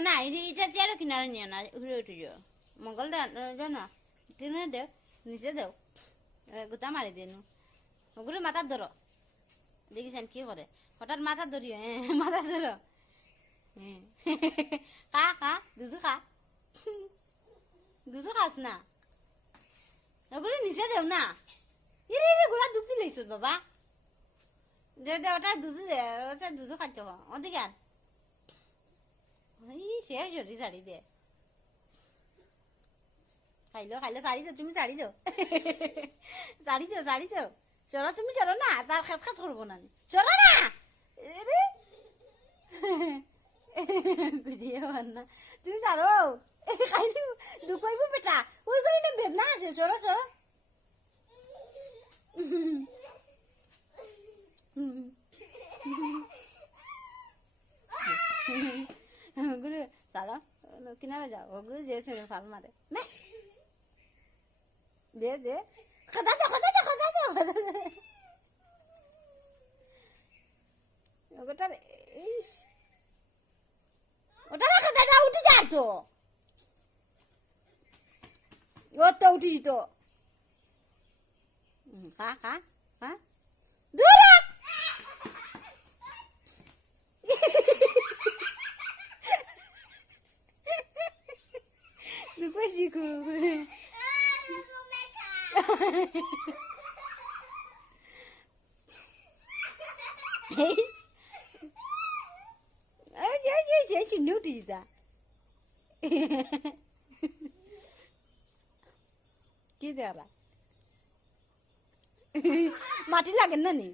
নিও না এটা চেয়ারও কিনারে নিও না ঘুরে উঠে যাও মঙ্গল জানো টেনে দেও নিচে দেও গোটা মারি দেনু ওগুলো মাথার ধরো দেখিছেন কি করে হঠাৎ মাথা ধরিও মাথা ধরো খা খা দুধু খা দুধু খাস না ওগুলো নিচে দেও না ইরে ইরে গোলা দুধ দিলেছ বাবা দে দে ওটা দুধু দে ওটা দুধু খাচ্ছ ওদিকে আর সে জরি শাড়ি দে খাইলো খাইলো শাড়ি তো তুমি শাড়ি দাও শাড়ি দাও চলো তুমি চলো না তার খাত খাত করবো না চলো না বুঝিয়ে না তুমি জানো খাইলি দুকইব বেটা ওই করে না বেদনা আছে চলো চলো গুরু চলো কিনারে যাও ওগুলো যে সঙ্গে ফাল মারে দে দে খদা দে ওটার ওটা না খদা দা উঠে যায় তো ও তো উঠে যেত খা খা খা দূরে দুকো Jiku Chị nước đi ra কি দেওয়া মাটি লাগে না নি